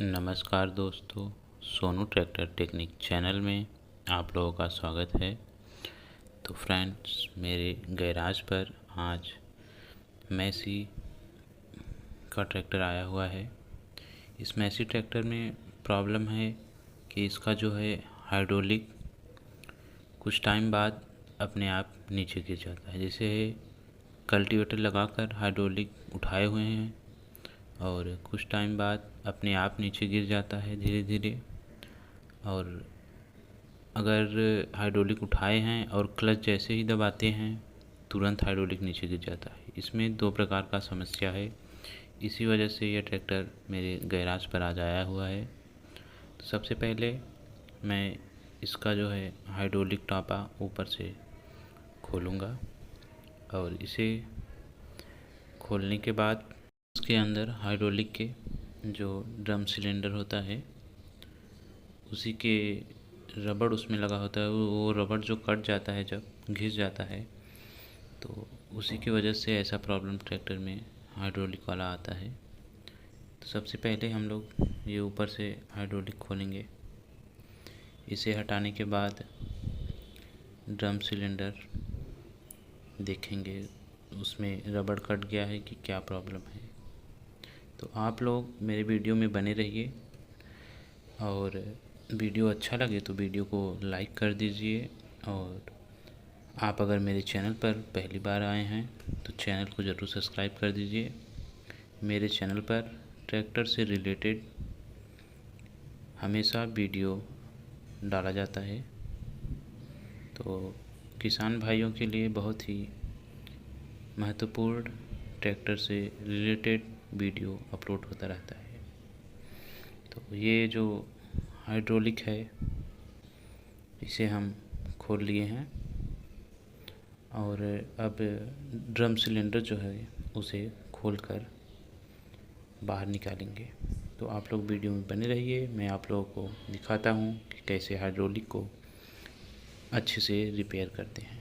नमस्कार दोस्तों, Sonu tractor technique channel में आप लोगों का स्वागत है। तो फ्रेंड्स, मेरे गैराज पर आज मैसी का ट्रैक्टर आया हुआ है। इस मैसी ट्रैक्टर में प्रॉब्लम है कि इसका जो है हाइड्रोलिक कुछ टाइम बाद अपने आप नीचे गिर जाता है। जैसे कल्टीवेटर लगाकर हाइड्रोलिक उठाए हुए हैं और कुछ टाइम बाद अपने आप नीचे गिर जाता है धीरे धीरे। और अगर हाइड्रोलिक उठाए हैं और क्लच जैसे ही दबाते हैं तुरंत हाइड्रोलिक नीचे गिर जाता है। इसमें दो प्रकार का समस्या है, इसी वजह से यह ट्रैक्टर मेरे गैराज पर आज आया हुआ है। तो सबसे पहले मैं इसका जो है हाइड्रोलिक टापा ऊपर से खोलूँगा और इसे खोलने के बाद इसके अंदर हाइड्रोलिक के जो ड्रम सिलेंडर होता है उसी के रबड़ उसमें लगा होता है, वो रबड़ जो कट जाता है जब घिस जाता है तो उसी की वजह से ऐसा प्रॉब्लम ट्रैक्टर में हाइड्रोलिक वाला आता है। तो सबसे पहले हम लोग ये ऊपर से हाइड्रोलिक खोलेंगे। इसे हटाने के बाद ड्रम सिलेंडर देखेंगे उसमें रबड़ कट गया है कि क्या प्रॉब्लम है। तो आप लोग मेरे वीडियो में बने रहिए और वीडियो अच्छा लगे तो वीडियो को लाइक कर दीजिए। और आप अगर मेरे चैनल पर पहली बार आए हैं तो चैनल को ज़रूर सब्सक्राइब कर दीजिए। मेरे चैनल पर ट्रैक्टर से रिलेटेड हमेशा वीडियो डाला जाता है। तो किसान भाइयों के लिए बहुत ही महत्वपूर्ण ट्रैक्टर से रिलेटेड वीडियो अपलोड होता रहता है। तो ये जो हाइड्रोलिक है इसे हम खोल लिए हैं और अब ड्रम सिलेंडर जो है उसे खोलकर बाहर निकालेंगे। तो आप लोग वीडियो में बने रहिए, मैं आप लोगों को दिखाता हूँ कि कैसे हाइड्रोलिक को अच्छे से रिपेयर करते हैं।